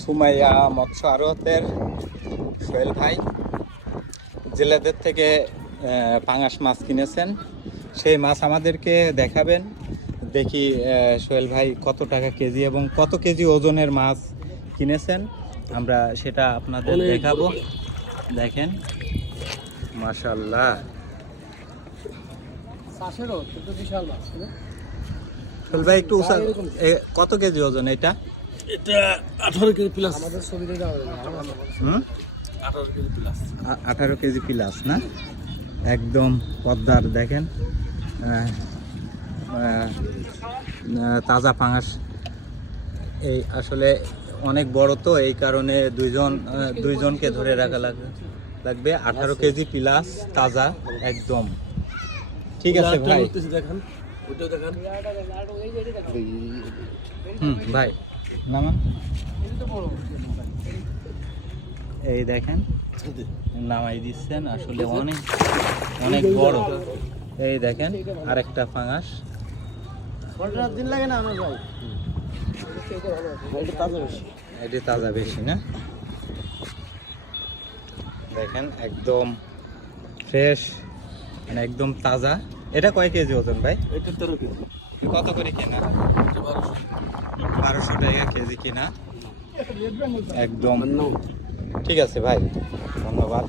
সুমাইয়া মৎস্য আড়তের সোহেল ভাই জেলেদের থেকে পাঙাশ মাছ কিনেছেন। সেই মাছ আমাদেরকে দেখাবেন। দেখি সোহেল ভাই কত টাকা কেজি এবং কত কেজি ওজনের মাছ কিনেছেন, আমরা সেটা আপনাদের দেখাবো। দেখেন মাশাআল্লাহ, সোহেল ভাই একটু কত কেজি ওজন এটা? এটা 18 কেজি প্লাস। 18 কেজি প্লাস না? একদম পদ্মার দেখেন তাজা পাঙাশ। এই আসলে অনেক বড় তো, এই কারণে দুইজনকে ধরে রাখা লাগবে। 18 কেজি প্লাস তাজা একদম। ঠিক আছে ভাই। দেখেন ওইটাও দেখেন। ভাই নামান। এই দেখেন নামাই দিচ্ছেন, আসলে অনেক অনেক বড়। এই দেখেন আরেকটা পাঙাশ। দিন লাগে না আমার ভাই, এটা তাজা বেশি না? দেখেন একদম ফ্রেশ, মানে একদম তাজা। এটা কয় কেজি ওজন ভাই? এটা 13 কেজি। কত করে কেনা? 1200 টাকা কেজি কিনা। একদম ঠিক আছে ভাই, ধন্যবাদ।